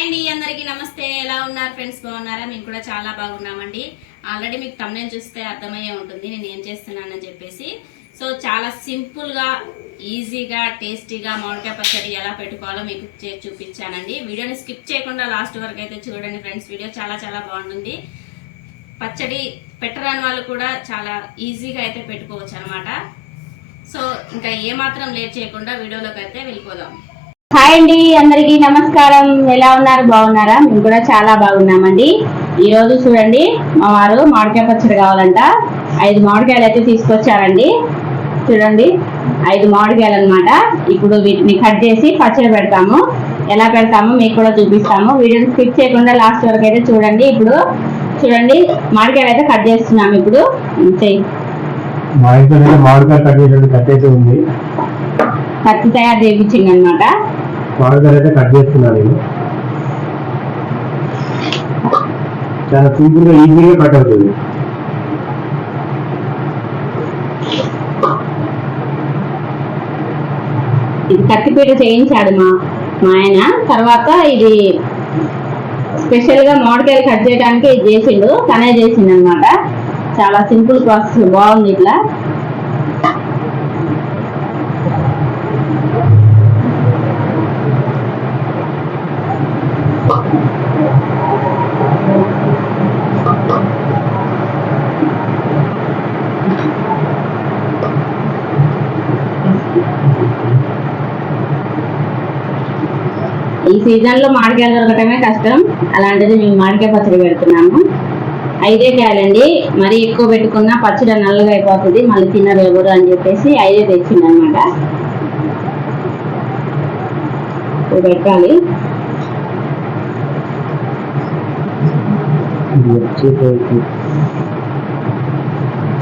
Hi అండి, అందరికీ నమస్తే. ఎలా ఉన్నారు ఫ్రెండ్స్? బాగున్నారా? మేము కూడా చాలా బాగున్నామండి. ఆల్రెడీ మీకు తమ్నెయిల్ చూస్తే అర్థమయ్యే ఉంటుంది నేను ఏం చేస్తున్నానని చెప్పేసి. సో చాలా సింపుల్గా, ఈజీగా, టేస్టీగా మామిడికాయ పచ్చడి ఎలా పెట్టుకోవాలో మీకు చేసి చూపించానండి. వీడియోని స్కిప్ చేయకుండా లాస్ట్ వరకు అయితే చూడండి ఫ్రెండ్స్. వీడియో చాలా చాలా బాగుంటుంది. పచ్చడి పెట్టరాని వాళ్ళు కూడా చాలా ఈజీగా అయితే పెట్టుకోవచ్చు అనమాట. సో ఇంకా ఏమాత్రం లేట్ చేయకుండా వీడియోలోకి అయితే వెళ్ళిపోదాం. హాయ్ అండి, అందరికీ నమస్కారం. ఎలా ఉన్నారు? బాగున్నారా? మేము కూడా చాలా బాగున్నామండి. ఈరోజు చూడండి, మా వారు మామిడికాయ పచ్చడి కావాలంట 5 మామిడికాయలు అయితే తీసుకొచ్చారండి. చూడండి, 5 మామిడికాయలు అనమాట. ఇప్పుడు వీటిని కట్ చేసి పచ్చడి పెడతాము. ఎలా పెడతామో మీకు కూడా చూపిస్తాము. వీడియోని స్కిప్ చేయకుండా లాస్ట్ వరకు అయితే చూడండి. ఇప్పుడు చూడండి, మామిడికాయలు అయితే కట్ చేస్తున్నాము. ఇప్పుడు మామిడికాయ కట్ చేసి కట్ అయితే ఉంది, కత్తి తయారు చేయించింది అనమాట. మామిడికాయలు అయితే కట్ చేస్తున్నాను నేను. చాలా సింపుల్ గా ఈజీగా కట్ అవుతుంది. ఇది కత్తిపీట చేయించాడు మా ఆయన. తర్వాత ఇది స్పెషల్ గా మామిడికాయలు కట్ చేయడానికి ఇది చేసిండు, తనే చేసిండు అనమాట. చాలా సింపుల్ ప్రాసెస్, బాగుంది. ఇట్లా ఈ సీజన్ లో మామిడికాయలు దొరకటమే కష్టం, అలాంటిది మేము మామిడికాయ పచ్చడి పెడుతున్నాము. 5 కాయలండి. మరి ఎక్కువ పెట్టుకున్నా పచ్చడి నల్లగా అయిపోతుంది, మళ్ళీ తినరు ఎవరు అని చెప్పేసి 5 తెచ్చింది అనమాట. పెట్టాలి.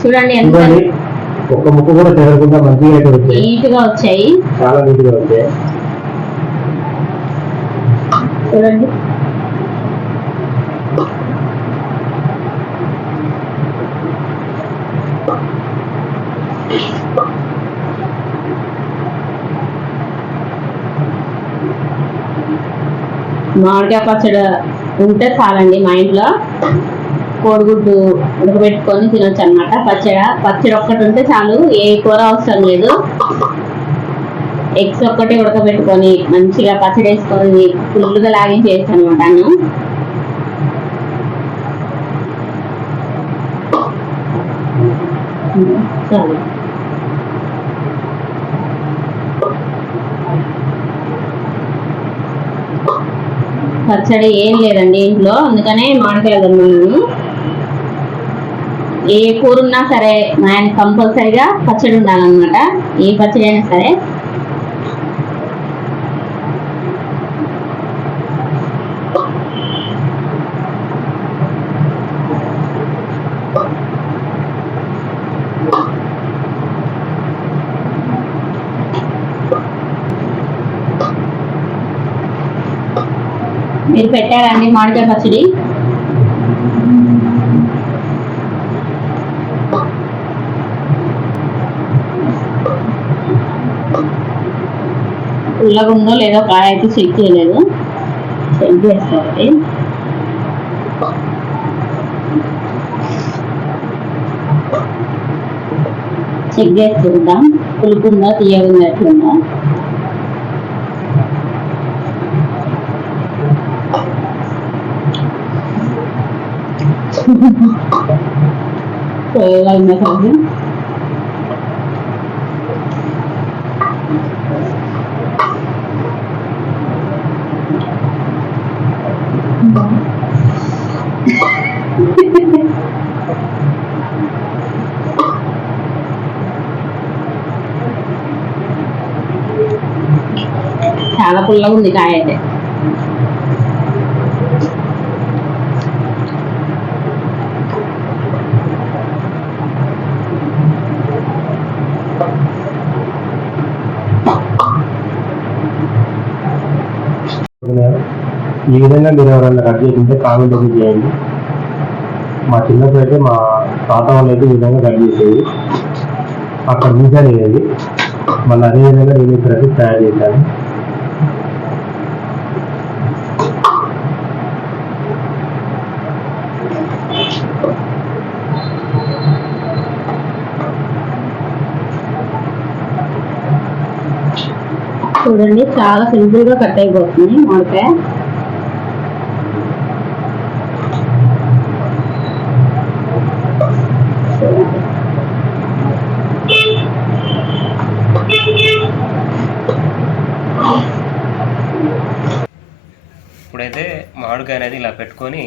చూడండి ఎంత ఒక్క ముక్క కూడా తినకుండా మంచిగా నీట్ గా వచ్చాయి, చాలా నీట్ గా వచ్చాయి. చూడండి. మామిడికాయ పచ్చడి ఉంటే చాలండి. మా ఇంట్లో కోడిగుడ్డు ఉడకబెట్టుకొని తినొచ్చు అనమాట. పచ్చడి ఒక్కటి ఉంటే చాలు, ఏ కూర అవసరం లేదు. ఎగ్స్ ఒక్కటి ఉడకబెట్టుకొని మంచిగా పచ్చడి వేసుకొని ఫుల్గా లాగించి చేస్తాను అనమాట అన్నం. చాలు. పచ్చడి ఏం లేదండి ఇంట్లో, అందుకనే మామిడికాయలు తిన్నాను. ఏ కూర ఉన్నా సరే మా ఆయన కంపల్సరిగా పచ్చడి ఉండాలన్నమాట, ఏ పచ్చడి అయినా సరే. మీరు పెట్టారండి మామిడికాయ పచ్చడి? పుల్లగా ఉందో లేదో కాయ అయితే చెక్ చేయలేదు, చెక్ చేసుకోవాలి. చెక్ చేసుకుందాం, పులుపు ఉందో తీయగుందో ఎట్లుందో. చాలా పుల్లగా ఉంది కాయ అయితే. ఈ విధంగా మీరు ఎవరైనా కట్ చేసింటే కామెంట్ ఒకటి చేయండి. మా చిన్నప్పుడు అయితే మా తాత వాళ్ళు అయితే ఈ విధంగా కట్ చేసేది, అక్కడ చూసాను ఇది. మళ్ళీ అదే విధంగా నేను ఇక్కడ తయారు చేశాను. చూడండి చాలా సింపుల్ గా కట్ అయిపోతుంది మామిడికాయ. ఇప్పుడైతే మామిడికాయ అనేది ఇలా పెట్టుకొని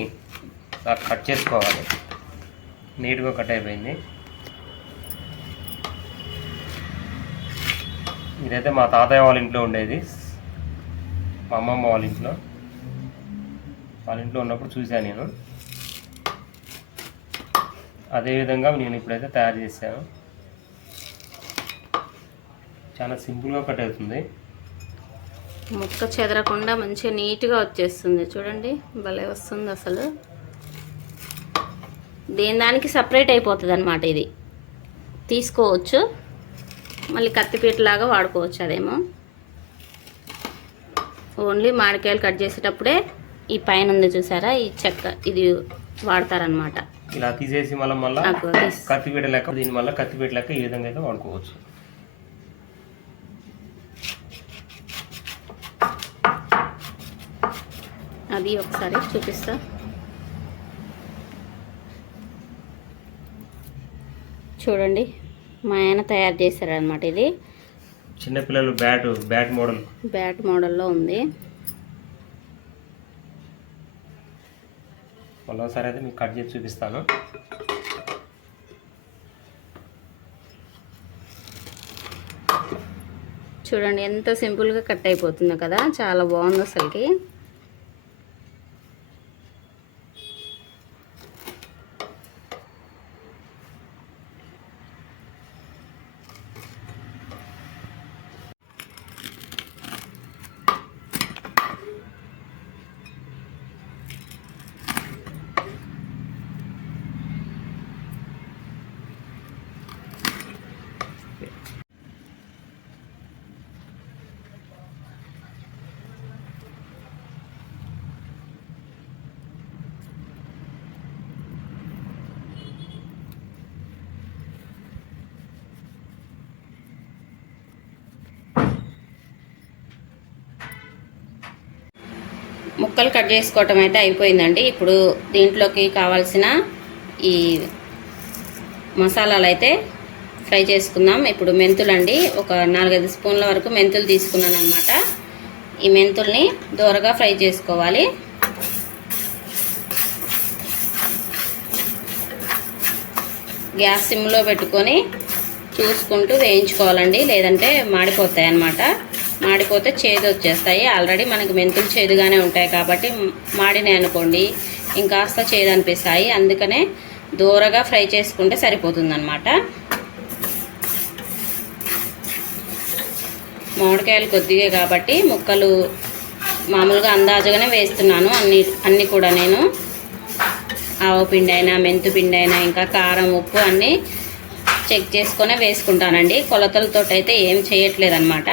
ఇలా కట్ చేసుకోవాలి. నీట్గా కట్ అయిపోయింది. ఇదైతే మా తాతయ్య వాళ్ళ ఇంట్లో ఉండేది, మా అమ్మమ్మ వాళ్ళ ఇంట్లో. వాళ్ళ ఇంట్లో ఉన్నప్పుడు చూశాను నేను. అదేవిధంగా నేను ఇప్పుడైతే తయారు చేశాను. చాలా సింపుల్గా కట్ అవుతుంది. ముక్క చెదరకుండా మంచిగా నీట్గా వచ్చేస్తుంది. చూడండి భలే వస్తుంది అసలు. దేని దానికి సపరేట్ అయిపోతుంది అనమాట. ఇది తీసుకోవచ్చు, మళ్ళీ కత్తిపీటలాగా వాడుకోవచ్చు. అదేమో ఓన్లీ మామిడికాయలు కట్ చేసేటప్పుడే ఈ పైన ఉంది చూసారా, ఈ చెక్క, ఇది వాడతారనమాట. ఇలా తీసేసి మళ్ళీ కత్తిపీట లెక్క, దీని వల్ల కత్తిపీట లెక్క ఈ విధంగా అయితే వాడుకోవచ్చు. అది ఒకసారి చూపిస్తా. చూడండి మా ఆయన తయారు చేశారనమాట. ఇది చిన్నపిల్లలు బ్యాట్ మోడల్లో ఉంది. మళ్ళీసారి అయితే మీకు కట్ చేసి చూపిస్తాను. చూడండి ఎంత సింపుల్గా కట్ అయిపోతుందో కదా, చాలా బాగుంది అసలుకి. ముక్కలు కట్ చేసుకోవటం అయితే అయిపోయిందండి. ఇప్పుడు దీంట్లోకి కావాల్సిన ఈ మసాలాలు అయితే ఫ్రై చేసుకుందాం. ఇప్పుడు మెంతులు అండి, ఒక 4-5 స్పూన్ల వరకు మెంతులు తీసుకున్నాను అనమాట. ఈ మెంతుల్ని దోరగా ఫ్రై చేసుకోవాలి. గ్యాస్ సిమ్లో పెట్టుకొని చూసుకుంటూ వేయించుకోవాలండి, లేదంటే మాడిపోతాయి అన్నమాట. మాడిపోతే చేదు వచ్చేస్తాయి. ఆల్రెడీ మనకి మెంతులు చేదుగానే ఉంటాయి కాబట్టి మాడినాయి అనుకోండి ఇంకాస్త చేదు అనిపిస్తాయి. అందుకనే దూరగా ఫ్రై చేసుకుంటే సరిపోతుంది అన్నమాట. మామిడికాయలు కొద్దిగా కాబట్టి ముక్కలు మామూలుగా అందాజుగానే వేస్తున్నాను. అన్నీ కూడా నేను ఆవు పిండి అయినా మెంతు పిండి అయినా ఇంకా కారం ఉప్పు అన్నీ చెక్ చేసుకునే వేసుకుంటానండి. కొలతలతో అయితే ఏం చేయట్లేదు అనమాట.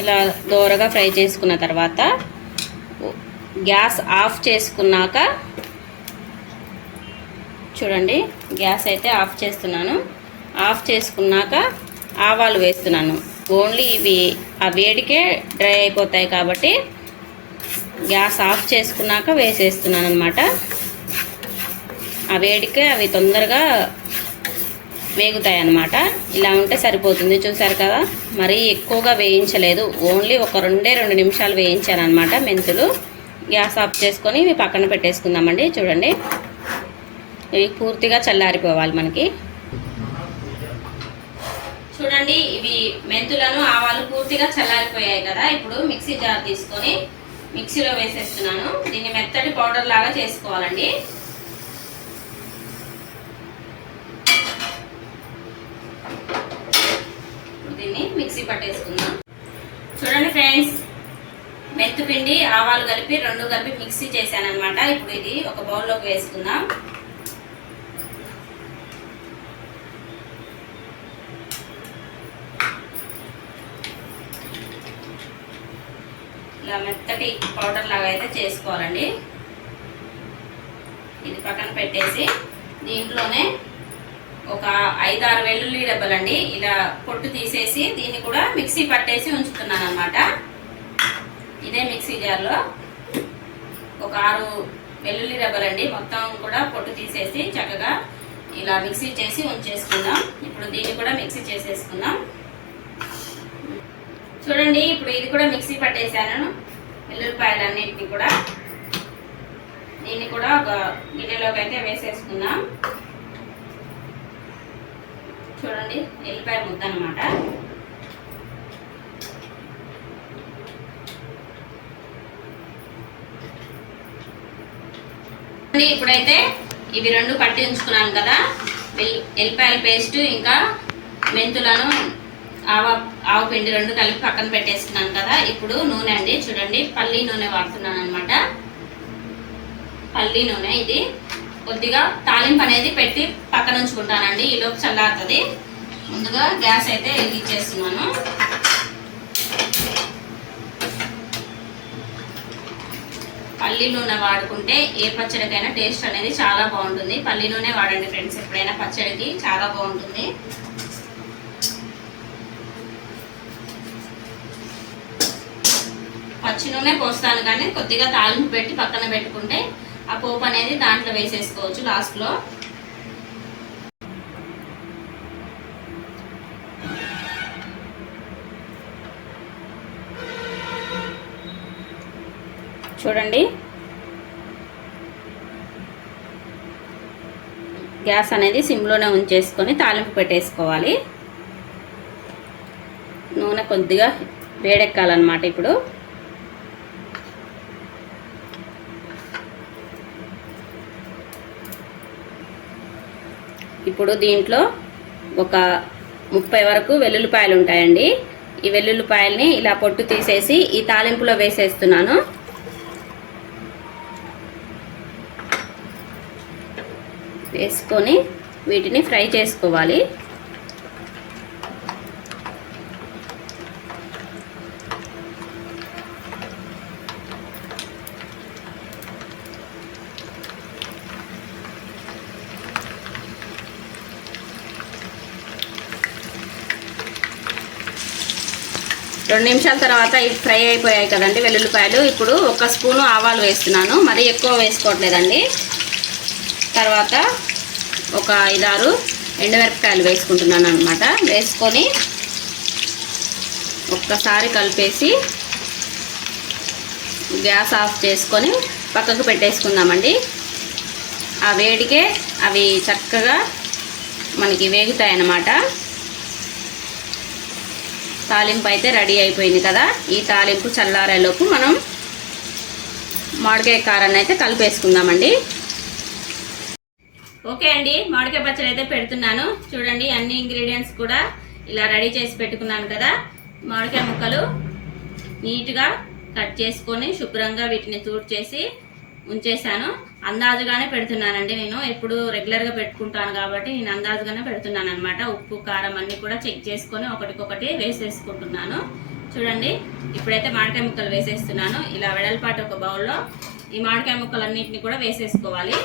ఇలా దోరగా ఫ్రై చేసుకున్న తర్వాత గ్యాస్ ఆఫ్ చేసుకున్నాక, చూడండి గ్యాస్ అయితే ఆఫ్ చేస్తున్నాను. ఆఫ్ చేసుకున్నాక ఆవాలు వేస్తున్నాను. ఓన్లీ ఇవి ఆ వేడికే డ్రై అయిపోతాయి కాబట్టి గ్యాస్ ఆఫ్ చేసుకున్నాక వేసేస్తున్నాను అనమాట. ఆ వేడికే అవి తొందరగా వేగుతాయి అన్నమాట. ఇలా ఉంటే సరిపోతుంది. చూసారు కదా, మరీ ఎక్కువగా వేయించలేదు, ఓన్లీ ఒక 2 నిమిషాలు వేయించాను అనమాట మెంతులు. గ్యాస్ ఆఫ్ చేసుకొని ఇవి పక్కన పెట్టేసుకుందామండి. చూడండి ఇవి పూర్తిగా చల్లారిపోవాలి మనకి. చూడండి ఇవి మెంతులను ఆవాలు పూర్తిగా చల్లారిపోయాయి కదా. ఇప్పుడు మిక్సీ జార్ తీసుకొని మిక్సీలో వేసేస్తున్నాను. దీన్ని మెత్తటి పౌడర్ లాగా చేసుకోవాలండి. దీన్ని మిక్సీ పట్టేసుకుందాం. చూడండి ఫ్రెండ్స్, మెంతు పిండి ఆవాలు కలిపి 2 కలిపి మిక్సీ చేశాను అనమాట. ఇప్పుడు ఇది ఒక బౌల్లోకి వేసుకుందాం. ఇలా మెత్తటి పౌడర్ లాగా అయితే చేసుకోవాలండి. ఇది పక్కన పెట్టేసి దీంట్లోనే ఒక 5-6 వెల్లుల్లి రెబ్బలండి ఇలా పొట్టు తీసేసి దీన్ని కూడా మిక్సీ పట్టేసి ఉంచుతున్నాను అనమాట. ఇదే మిక్సీ జార్లో ఒక 6 వెల్లుల్లి రెబ్బలండి మొత్తం కూడా పొట్టు తీసేసి చక్కగా ఇలా మిక్సీ చేసి ఉంచేసుకుందాం. ఇప్పుడు దీన్ని కూడా మిక్సీ చేసేసుకుందాం. చూడండి, ఇప్పుడు ఇది కూడా మిక్సీ పట్టేసాను వెల్లుల్లిపాయలన్నిటిని కూడా. దీన్ని కూడా ఒక గిన్నెలోకి అయితే వేసేసుకుందాం. చూడండి, ఎల్లిపాయ ముద్ద అనమాట. ఇప్పుడైతే ఇవి 2 పట్టి ఉంచుకున్నాను కదా, ఎల్లిపాయల పేస్ట్ ఇంకా మెంతులను ఆవు పిండి 2 కలిపి పక్కన పెట్టేసుకున్నాను కదా. ఇప్పుడు నూనె అండి, చూడండి పల్లి నూనె వాడుతున్నాను అనమాట. పల్లి నూనె ఇది కొద్దిగా తాలింపు అనేది పెట్టి పక్కన ఉంచుకుంటానండి, ఈలోపు చల్లారుతుంది. ముందుగా గ్యాస్ అయితే వెలిగించేస్తున్నాను. పల్లి నూనె వాడుకుంటే ఏ పచ్చడికైనా టేస్ట్ అనేది చాలా బాగుంటుంది. పల్లి నూనె వాడండి ఫ్రెండ్స్, ఎప్పుడైనా పచ్చడికి చాలా బాగుంటుంది. పచ్చి నూనె పోస్తాను కానీ కొద్దిగా తాలింపు పెట్టి పక్కన పెట్టుకుంటే ఆ పోపు అనేది దాంట్లో వేసేసుకోవచ్చు లాస్ట్లో. చూడండి, గ్యాస్ అనేది సిమ్లోనే ఉంచేసుకొని తాలింపు పెట్టేసుకోవాలి. నూనె కొద్దిగా వేడెక్కాలన్నమాట. ఇప్పుడు దీంట్లో ఒక 30 వరకు వెల్లుల్లిపాయలు ఉంటాయండి. ఈ వెల్లుల్లిపాయల్ని ఇలా పొట్టు తీసేసి ఈ తాలింపులో వేసేస్తున్నాను. వేసుకొని వీటిని ఫ్రై చేసుకోవాలి. రెండు నిమిషాల తర్వాత ఇవి ఫ్రై అయిపోయాయి కదండి వెల్లుల్లిపాయలు. ఇప్పుడు 1 స్పూను ఆవాలు వేస్తున్నాను, మరీ ఎక్కువ వేసుకోవట్లేదండి. తర్వాత ఒక 5-6 ఎండుమిరపకాయలు వేసుకుంటున్నాను అనమాట. వేసుకొని ఒక్కసారి కలిపేసి గ్యాస్ ఆఫ్ చేసుకొని పక్కకు పెట్టేసుకుందామండి. ఆ వేడికే అవి చక్కగా మనకి వేగుతాయి అన్నమాట. తాలింపు అయితే రెడీ అయిపోయింది కదా. ఈ తాలింపు చల్లారేలోపు మనం మామిడికాయ కారాన్ని అయితే కలిపేసుకుందామండి. ఓకే అండి, మామిడికాయ పచ్చడి అయితే పెడుతున్నాను. చూడండి, అన్ని ఇంగ్రీడియంట్స్ కూడా ఇలా రెడీ చేసి పెట్టుకున్నాను కదా. మామిడికాయ ముక్కలు నీట్గా కట్ చేసుకొని శుభ్రంగా వీటిని తూడ్చేసి ఉంచేసాను. అందాజుగానే పెడుతున్నానండి, నేను ఎప్పుడు రెగ్యులర్గా పెట్టుకుంటాను కాబట్టి నేను అందాజుగానే పెడుతున్నాను అనమాట. ఉప్పు కారం అన్నీ కూడా చెక్ చేసుకొని ఒకటికొకటి వేసేసుకుంటున్నాను. చూడండి, ఇప్పుడైతే మామిడికాయ ముక్కలు వేసేస్తున్నాను. ఇలా వెడల్పాటు ఒక బౌల్లో ఈ మామిడికాయ ముక్కలన్నింటినీ కూడా వేసేసుకోవాలి.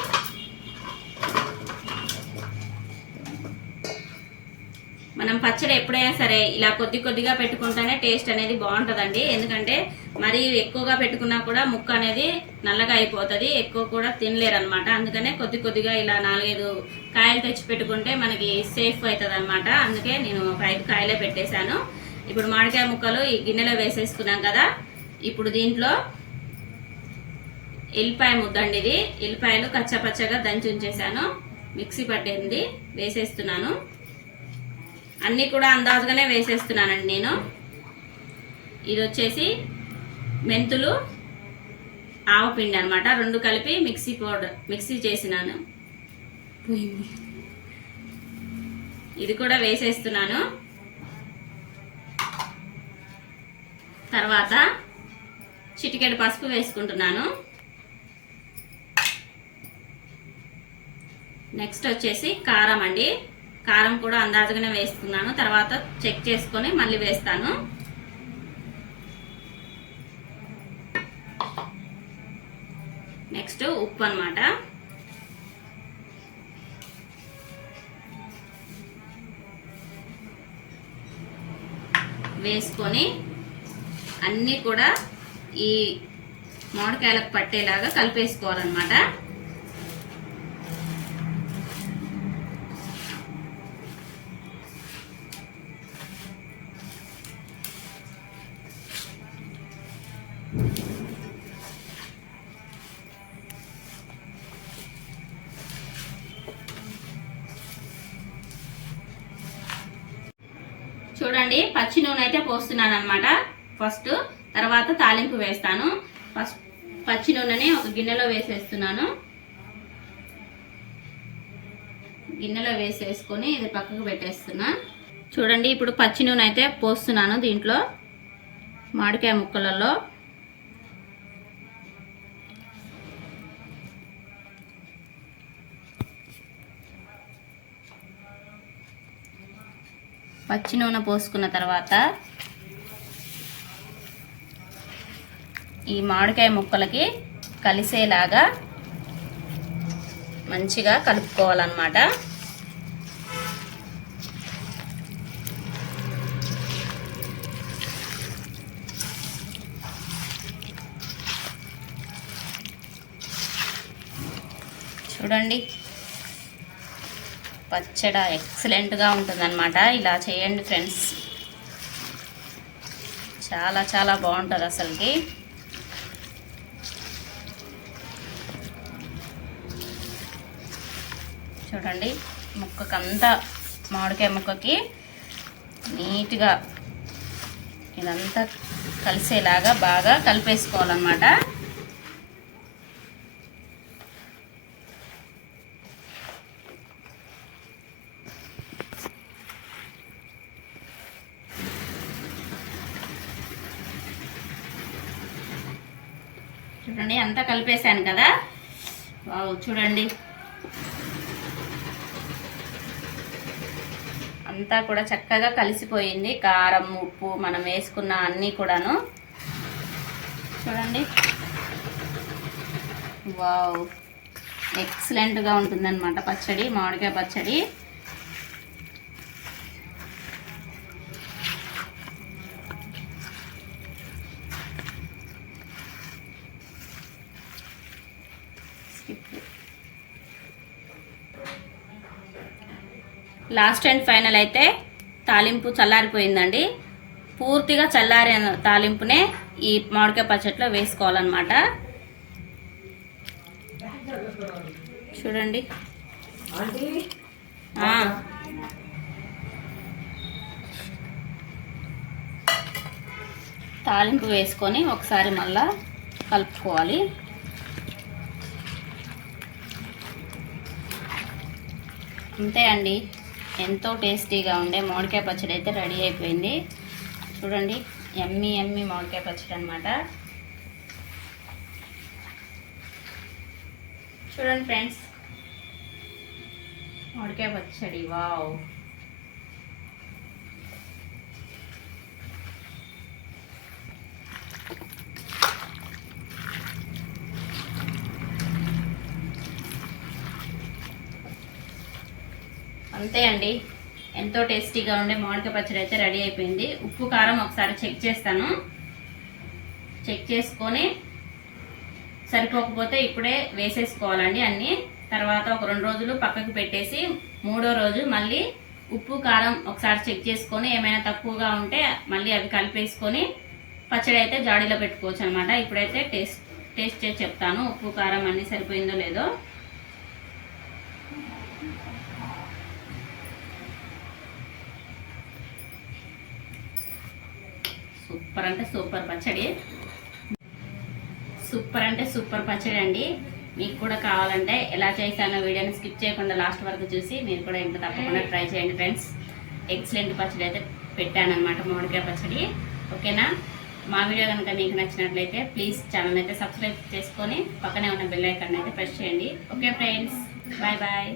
మనం పచ్చడి ఎప్పుడైనా సరే ఇలా కొద్దిగా పెట్టుకుంటేనే టేస్ట్ అనేది బాగుంటుందండి. ఎందుకంటే మరీ ఎక్కువగా పెట్టుకున్నా కూడా ముక్క అనేది నల్లగా అయిపోతుంది, ఎక్కువ కూడా తినలేరు అనమాట. అందుకనే కొద్దిగా ఇలా 4-5 కాయలు తెచ్చి పెట్టుకుంటే మనకి సేఫ్ అవుతుంది అనమాట. అందుకే నేను 5 కాయలే పెట్టేశాను. ఇప్పుడు మామిడికాయ ముక్కలు ఈ గిన్నెలో వేసేసుకున్నాం కదా. ఇప్పుడు దీంట్లో ఎల్లిపాయ ముద్దండి, ఇది ఎల్లిపాయలు కచ్చపచ్చగా దంచి ఉంచేసాను, మిక్సీ పట్టింది వేసేస్తున్నాను. అన్నీ కూడా అందాజుగానే వేసేస్తున్నానండి నేను. ఇది వచ్చేసి మెంతులు ఆవపిండి అనమాట, 2 కలిపి మిక్సీ చేసినాను. ఇది కూడా వేసేస్తున్నాను. తర్వాత చిటికెడు పసుపు వేసుకుంటున్నాను. నెక్స్ట్ వచ్చేసి కారం అండి, కారం కూడా అందాజుగానే వేస్తున్నాను. తర్వాత చెక్ చేసుకొని మళ్ళీ వేస్తాను. నెక్స్ట్ ఉప్పు అన్నమాట. వేసుకొని అన్నీ కూడా ఈ మామిడికాయలకు పట్టేలాగా కలిపేసుకోవాలన్నమాట. చూడండి, పచ్చి నూనె అయితే పోస్తున్నాను అనమాట ఫస్ట్. తర్వాత తాలింపు వేస్తాను. ఫస్ట్ పచ్చి నూనెని ఒక గిన్నెలో వేసేస్తున్నాను. గిన్నెలో వేసేసుకొని ఇది పక్కకు పెట్టేస్తున్నా. చూడండి, ఇప్పుడు పచ్చి నూనె అయితే పోస్తున్నాను దీంట్లో మామిడికాయ ముక్కలలో. పచ్చి నూనె పోసుకున్న తర్వాత ఈ మామిడికాయ ముక్కలకి కలిసేలాగా మంచిగా కలుపుకోవాలన్నమాట. చూడండి, పచ్చడి ఎక్సలెంట్గా ఉంటుందన్నమాట. ఇలా చేయండి ఫ్రెండ్స్, చాలా చాలా బాగుంటుంది అసలుకి. చూడండి, ముక్కకంతా మామిడికాయ ముక్కకి నీట్గా ఇదంతా కలిసేలాగా బాగా కలిపేసుకోవాలన్నమాట. చూడండి, అంతా కలిపేసాను కదా. వావ్, చూడండి అంతా కూడా చక్కగా కలిసిపోయింది. కారం, ఉప్పు మనం వేసుకున్న అన్నీ కూడాను. చూడండి, వావ్, ఎక్సలెంట్గా ఉంటుందన్నమాట పచ్చడి, మామిడికాయ పచ్చడి. లాస్ట్ అండ్ ఫైనల్ అయితే తాలింపు చల్లారిపోయిందండి. పూర్తిగా చల్లారిన తాలింపునే ఈ మామిడికాయ పచ్చడిలో వేసుకోవాలన్నమాట. చూడండి, తాలింపు వేసుకొని ఒకసారి మళ్ళా కలుపుకోవాలి. అంతే అండి, ఎంతో టేస్టీగా ఉండే మామిడికాయ పచ్చడి అయితే రెడీ అయిపోయింది. చూడండి, యమ్మీ యమ్మీ మామిడికాయ పచ్చడి అనమాట. చూడండి ఫ్రెండ్స్, మామిడికాయ పచ్చడి, వావ్. అంతే అండి, ఎంతో టేస్టీగా ఉండే మామిడికాయ పచ్చడి అయితే రెడీ అయిపోయింది. ఉప్పు కారం ఒకసారి చెక్ చేస్తాను. చెక్ చేసుకొని సరిపోకపోతే ఇప్పుడే వేసేసుకోవాలండి అన్నీ. తర్వాత ఒక 2 రోజులు పక్కకు పెట్టేసి 3వ రోజు మళ్ళీ ఉప్పు కారం ఒకసారి చెక్ చేసుకొని ఏమైనా తక్కువగా ఉంటే మళ్ళీ అవి కలిపేసుకొని పచ్చడి అయితే జాడీలో పెట్టుకోవచ్చు అనమాట. ఇప్పుడైతే టేస్ట్ చేసి చెప్తాను ఉప్పు కారం అన్నీ సరిపోయిందో లేదో. సూపర్ అంటే సూపర్ పచ్చడి, సూపర్ అంటే సూపర్ పచ్చడి అండి. మీకు కూడా కావాలంటే ఎలా చేశానో వీడియోని స్కిప్ చేయకుండా లాస్ట్ వరకు చూసి మీరు కూడా ఇంట్లో తప్పకుండా ట్రై చేయండి ఫ్రెండ్స్. ఎక్సలెంట్ పచ్చడి అయితే పెట్టానమాట, మామిడికాయ పచ్చడి. ఓకేనా? మా వీడియో కనుక మీకు నచ్చినట్లయితే ప్లీజ్ ఛానల్ అయితే సబ్స్క్రైబ్ చేసుకొని పక్కనే ఉన్న బెల్ ఐకాన్ అయితే ప్రెస్ చేయండి. Okay friends, bye bye.